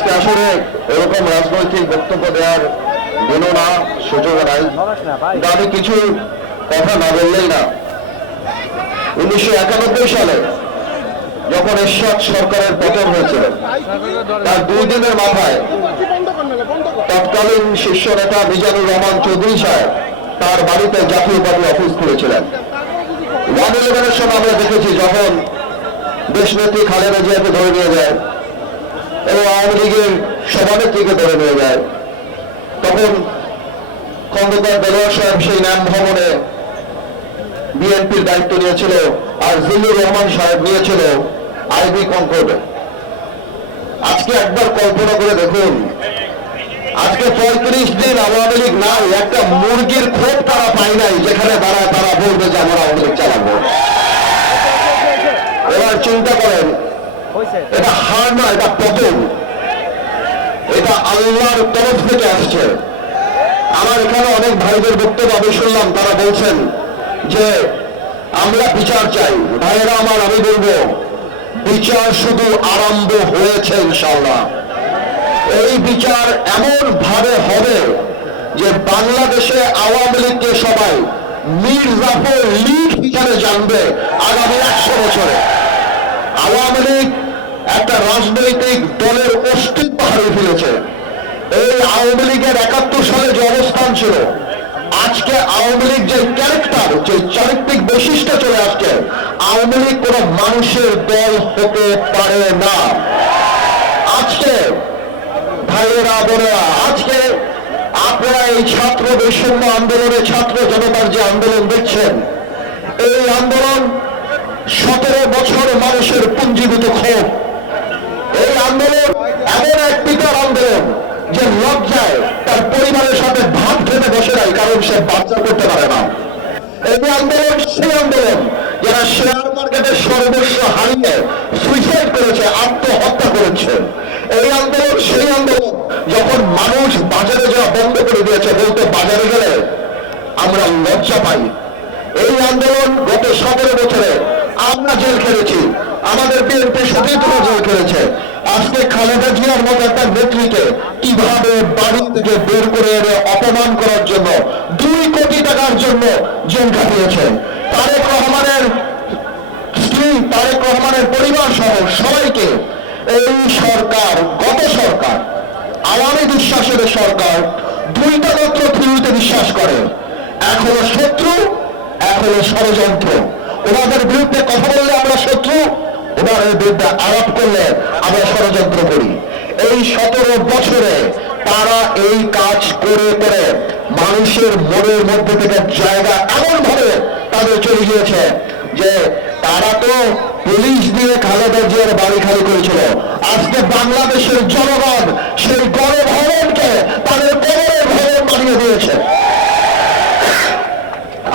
আজকে আসলে এরকম রাজনৈতিক বক্তব্য দেওয়ার দিনও না, সুযোগ নাই। আমি কিছু কথা না বললেই না। 1991 সালে যখন এরশাদ সরকারের পতন হয়েছিল, তার 2 দিনের মাথায় তৎকালীন শীর্ষ নেতা মিজানুর রহমান চৌধুরী সাহেব তার বাড়িতে জাতীয় পার্টি অফিস খুলেছিলেন। 1/11-এর সময় আমরা দেখেছি যখন দেশনেত্রী খালেদা জিয়াকে ধরে নিয়ে যায় এবং আওয়ামী লীগের সভানেত্রীকে ধরে নিয়ে যায়, তখন খন্দকার দেলোয়ার সাহেব সেই নাম ভবনে বিএনপির দায়িত্ব নিয়েছিল, আর জিল্লুর রহমান সাহেব নিয়েছিল আইবি কনকর্ডে। আজকে একবার কল্পনা করে দেখুন, আজকে 35 দিন আওয়ামী লীগ নাই, একটা মুরগির খোপ তারা পায় নাই যেখানে তারা বলবে যে আমরা আওয়ামী লীগ চালাবো। এবার চিন্তা করেন, এটা হার না, এটা পতন, এটা আল্লাহর তরফ থেকে আসছে। আমার এখানে অনেক ভাইদের বক্তব্য আমি শুনলাম, তারা বলছেন যে আমরা বিচার চাই। ভাইয়েরা আমার, আমি বলবো বিচার শুধু আরম্ভ হয়েছে ইনশাআল্লাহ। এই বিচার এমন ভাবে হবে যে বাংলাদেশে আওয়ামী লীগকে সবাই মীর জাফর লীগ হিসাবে জানবে আগামী 100 বছরে। আওয়ামী লীগ একটা রাজনৈতিক দলের অস্তিত্ব হারিয়ে ফেলেছে। এই আওয়ামী লীগের 71 সালে যে অবস্থান ছিল, আজকে আওয়ামী লীগ যে ক্যারেক্টার, যে চারিত্রিক বৈশিষ্ট্য চলে আসছে, আওয়ামী লীগ কোন মানুষের দল হতে পারে না। আজকে ভাইয়েরা বোনেরা, আজকে আপনারা এই ছাত্র বৈষম্য আন্দোলনে ছাত্র জনতার যে আন্দোলন দেখছেন, এই আন্দোলন 17 বছর মানুষের পুঞ্জীভূত ক্ষোভ। এই আন্দোলন এমন এক পিতার আন্দোলন যে লজ্জায় তার পরিবারের সাথে ভাত খেতে বসে নাই, কারণ সে বাচ্চা করতে পারে না। এই আন্দোলন সেই আন্দোলন যারা শেয়ার মার্কেটের সর্বস্ব হারিয়ে সুইসাইড করেছে, আত্মহত্যা করেছে। এই আন্দোলন সেই আন্দোলন যখন মানুষ বাজারে যাওয়া বন্ধ করে দিয়েছে, বলতে বাজারে গেলে আমরা লজ্জা পাই। এই আন্দোলন গত 17 বছরে আমরা জেল খেলেছি, আমাদের বিএনপি সতীর্থরা জেল খেলেছে। আজকে খালেদা জিয়ার মতো একটা নেত্রীকে কিভাবে বাড়ি থেকে বের করে এনে অপমান করার জন্য 2 কোটি টাকার জন্য জেল কাটিয়েছে। তারেক রহমানের স্ত্রী, তারেক রহমানের পরিবার সহ সবাইকে এই সরকার, গত সরকার, আওয়ামী বিশ্বাসের সরকার 2টা মাত্র থিওরিতে বিশ্বাস করে। এখনো শত্রু, এখনো ষড়যন্ত্র। ওনাদের বিরুদ্ধে কথা বললে আমরা শত্রু, ওনাদের বিরুদ্ধে আরোপ করলে আমরা ষড়যন্ত্র করি। এই 17 বছরে তারা এই কাজ করে করে মানুষের মনের মধ্যে থেকে জায়গা এমন ভাবে তাদের চলে গিয়েছে যে তারা তো পুলিশ দিয়ে খালেদা জিয়ার বাড়ি খালি করেছিল। আজকে বাংলাদেশের জনগণ সেই গণভবনকে তাদের কবরের ভবন বানিয়ে দিয়েছে।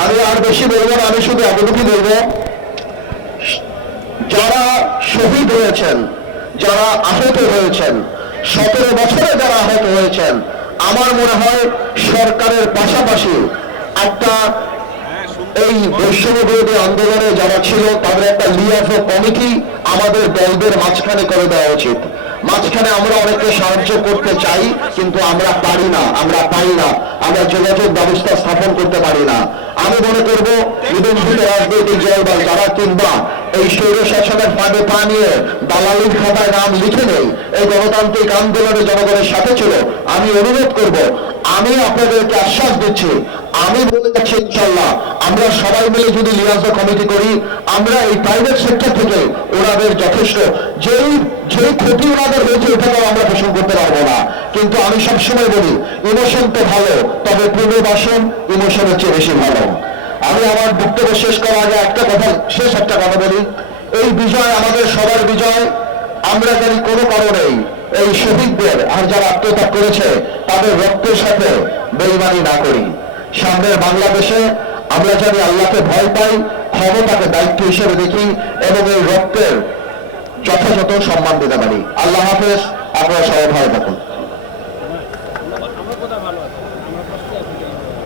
আমি আর বেশি বলবো না, আমি শুধু এতটুকু বলবো, যারা শহীদ হয়েছেন, যারা আহত হয়েছেন, 17 বছরে যারা আহত হয়েছেন, আমার মনে হয় সরকারের পাশাপাশি একটা এই বৈষম্য বিরোধী আন্দোলনে যারা ছিল তাদের একটা লিয়াজো কমিটি আমাদের দলদের মাঝখানে করে দেওয়া উচিত। মাঝখানে আমরা অনেককে সাহায্য করতে চাই, কিন্তু আমরা পারি না, আমরা পাই না, আমরা যোগাযোগ ব্যবস্থা স্থাপন করতে পারি না। আমি মনে করবো নিবন্ধিত রাজনৈতিক দল যারা কিংবা এই স্বৈর শাসনের ফাঁদে পা নিয়ে দালালির খাতায় নাম লিখে নেই, এই গণতান্ত্রিক আন্দোলনে জনগণের সাথে ছিল, আমি অনুরোধ করব, আমি আপনাদেরকে আশ্বাস দিচ্ছি, আমি বলে যাচ্ছি ইনশাল্লাহ আমরা সবাই মিলে যদি লিয়াজো কমিটি করি, আমরা এই প্রাইভেট সেক্টর থেকে ওনাদের যথেষ্ট যেই ক্ষতি ওনাদের হয়েছে ওটাকেও আমরা পোষণ করতে পারবো না। কিন্তু আমি সবসময় বলি, ইমোশন তো ভালো, তবে পুনর্বাসন ইমোশনের চেয়ে বেশি ভালো। আমি আমার বক্তব্য শেষ করার আগে একটা কথা বলি, এই বিজয় আমাদের সবার বিজয়। আমরা জানি কোনো কারণেই এই শহীদদের আর যারা আত্মত্যাগ করেছে তাদের রক্তের সাথে বেইমানি না করি। সামনের বাংলাদেশে আমরা জানি আল্লাহকে ভয় পাই, ক্ষমতাকে দায়িত্ব হিসেবে দেখি এবং এই রক্তের যথাযথ সম্মান দিতে পারি। আল্লাহ হাফেজ, আপনারা সবাই ভালো থাকুন।